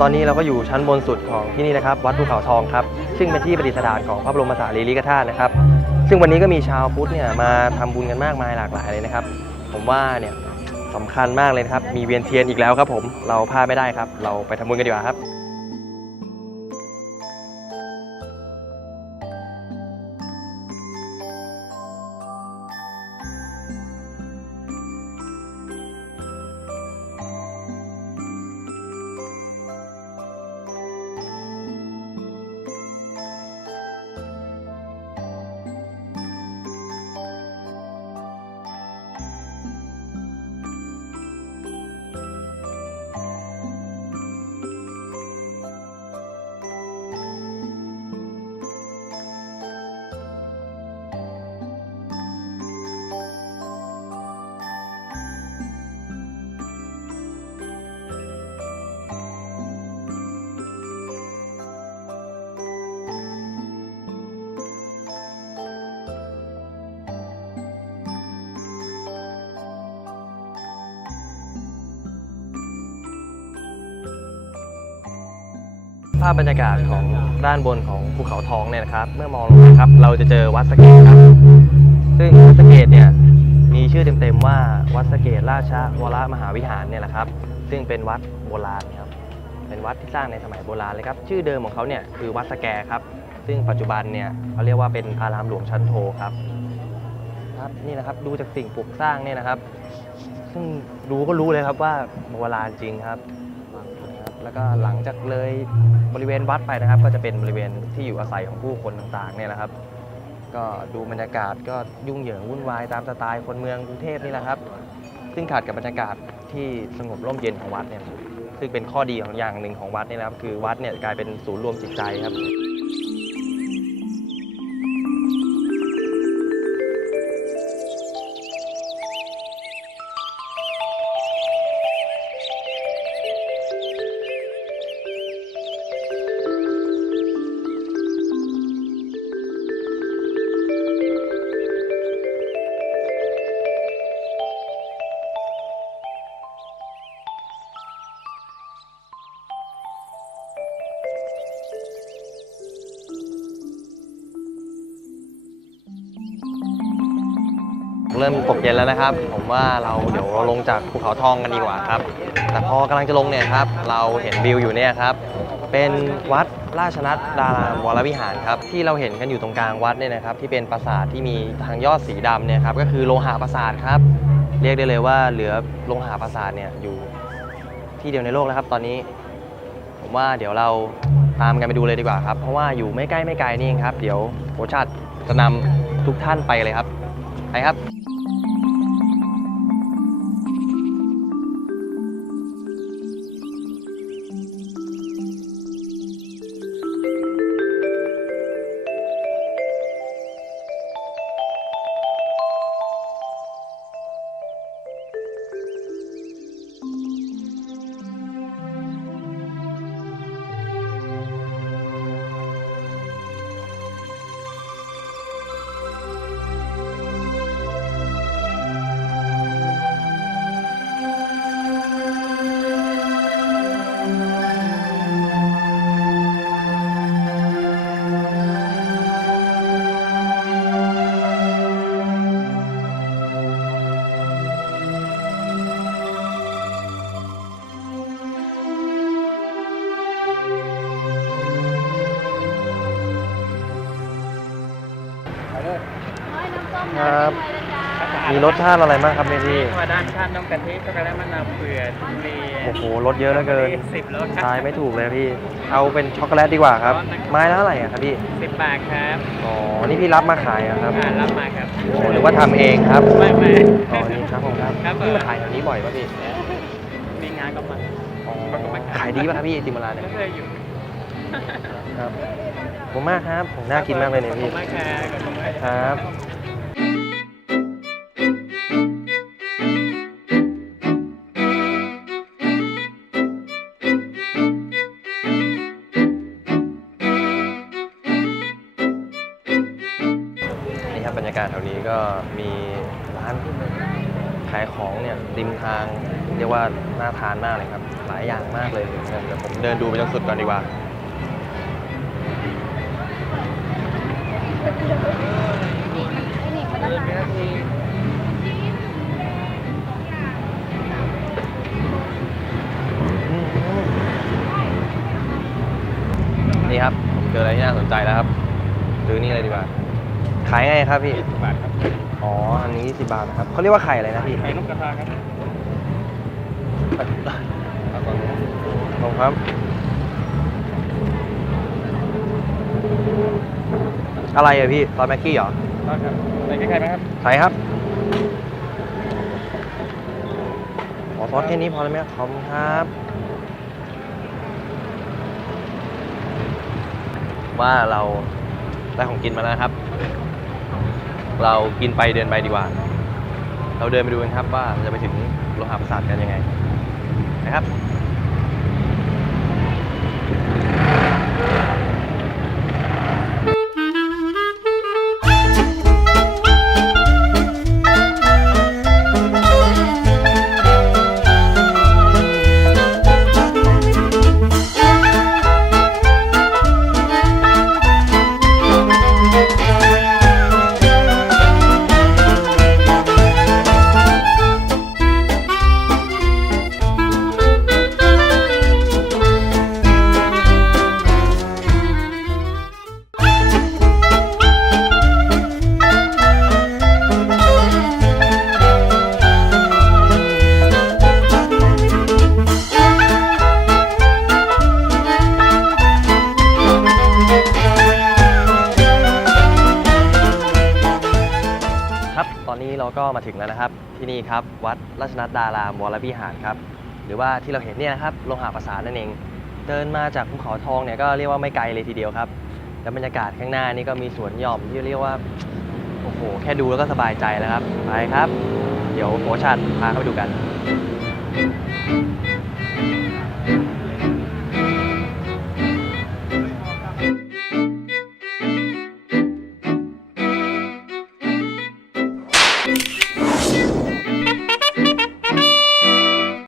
ตอนนี้เราก็อยู่ชั้นบนสุดของที่นี่นะครับ วัดภูเขาทองครับ ซึ่งเป็นที่ประดิษฐานของพระบรมสารีริกธาตุนะครับ ซึ่งวันนี้ก็มีชาวพุทธเนี่ยมาทำบุญกันมากมายหลากหลายเลยนะครับ ผมว่าเนี่ยสำคัญมากเลยนะครับ มีเวียนเทียนอีกแล้วครับผม เราพลาดไม่ได้ครับ เราไปทำบุญกันดีกว่าครับาพบรรยากาศของด้านบนของภูเขาทองเนี่ยนะครับ เมื่อมองลงมาครับ เราจะเจอวัดสะเกตครับ ซึ่งวัดสะเกตเนี่ยมีชื่อเต็มๆว่าวัดสะเกตราชวรมหาวิหารเนี่ยแหละครับ ซึ่งเป็นวัดโบราณครับ เป็นวัดที่สร้างในสมัยโบราณเลยครับ ชื่อเดิมของเขาเนี่ยคือวัดสแกครับ ซึ่งปัจจุบันเนี่ยเขาเรียกว่าเป็นอารามหลวงชั้นโทครับ ครับนี่นะครับดูจากสิ่งปลูกสร้างเนี่ยนะครับ ซึ่งดูก็รู้เลยครับว่าโบราณจริงครับ แล้วก็หลังจากเลยบริเวณวัดไปนะครับ ก็จะเป็นบริเวณที่อยู่อาศัยของผู้คนต่างๆเนี่ยนะครับ ก็ดูบรรยากาศก็ยุ่งเหยิงวุ่นวายตามสไตล์คนเมืองกรุงเทพนี่แหละครับ ซึ่งขาดกับบรรยากาศที่สงบร่มเย็นของวัดเนี่ยซึ่งเป็นข้อดีของอย่างหนึ่งของวัดนี่นะครับ คือวัดเนี่ยกลายเป็นศูนย์รวมจิตใจครับ เริ่มตกเย็นแล้วนะครับ ผมว่าเราเดี๋ยวเราลงจากภูเขาทองกันดีกว่าครับ แต่พอกำลังจะลงเนี่ยครับ เราเห็นวิวอยู่เนี่ยครับ เป็นวัดราชนัดดารามวรวิหารครับที่เราเห็นกันอยู่ตรงกลางวัดเนี่ยนะครับ ที่เป็นปราสาทที่มีทางยอดสีดำเนี่ยครับก็คือโลหะปราสาทครับ เรียกได้เลยว่าเหลือโลหะปราสาทเนี่ยอยู่ที่เดียวในโลกแล้วครับ ตอนนี้ ผมว่าเดี๋ยวเราตามกันไปดูเลยดีกว่าครับ เพราะว่าอยู่ไม่ใกล้ไม่ไกลนี่เองครับ เดี๋ยวโคชาติจะนำทุกท่านไปเลยครับ ไปครับ ครับ มีรสชาติอะไรบ้างครับเมที่มาด้านชาตินมกะทิช็อกโกแลตมะนาวเปลือกทุเรียนโอ้โหรสเยอะเหลือเกินสิบรสคทารัยไม่ถูกเลยพี่ เอาเป็นช็อกโกแลตดีกว่าครับ ไม้ละเท่าไหร่อะครับพี่ สิบบาทครับอ๋อ นี่พี่รับมาขายเหรอะครับ อ่ารับมาครับโอ้หรือว่าทำเองครับ ไม่ไม่ อ๋อ นี่ครับผมครับครับ พี่มาขายแถวนี้บ่อยป่ะพี่ มีงานก็มาอ๋อเขาก็มาขายขายดีป่ะครับพี่ไอติมโบราณเนี่ย ก็เคยอยู่ครับขอบผมมากครับ ผมน่ากินมากเลยเนี่ยขอบพี่คุณมากครับขอบคุณมาก ครับากาศแถวนี้ก็มีร้านขายของเนี่ยริมทางเรียกว่าน่าทานมากเลยครับ หลายอย่างมากเลยเดี๋ยวผมเดินดูไปจนสุดก่อนดีกว่านี่ครับ ผมเจออะไรที่น่าสนใจแล้วครับดูนี่เลยดีกว่า ขายไงครับพี่สิบบาทครับอ๋อ อันนี้สิบบาทนะครับเขาเรียกว่าไข่อะไรนะพี่ไข่นกกระทาครับเอาก่อนนะขอบคุณครับ อะไรอะพี่ซอสแม็กกี้เหรอ ได้ครับใส่ไข่ไหมครับใส่ครับ ขอซอสแค่นี้พอแล้วไหมครับขอบคุณครับ ว่าเราได้ของกินมาแล้วนะครับ เรากินไปเดินไปดีกว่า เราเดินไปดูกันครับว่าจะไปถึงโลหะประสาทกันยังไงนะครับ มาถึงแล้วนะครับ ที่นี่ครับ วัดราชนัดดารามวรวิหารครับ หรือว่าที่เราเห็นเนี่ยนะครับโลหะประสานนั่นเอง เดินมาจากภูเขาทองเนี่ยก็เรียกว่าไม่ไกลเลยทีเดียวครับ แล้วบรรยากาศข้างหน้านี่ก็มีสวนหย่อมที่เรียกว่า โอ้โห แค่ดูแล้วก็สบายใจแล้วครับ ไปครับ เดี๋ยวโอชัดพาเข้าไปดูกัน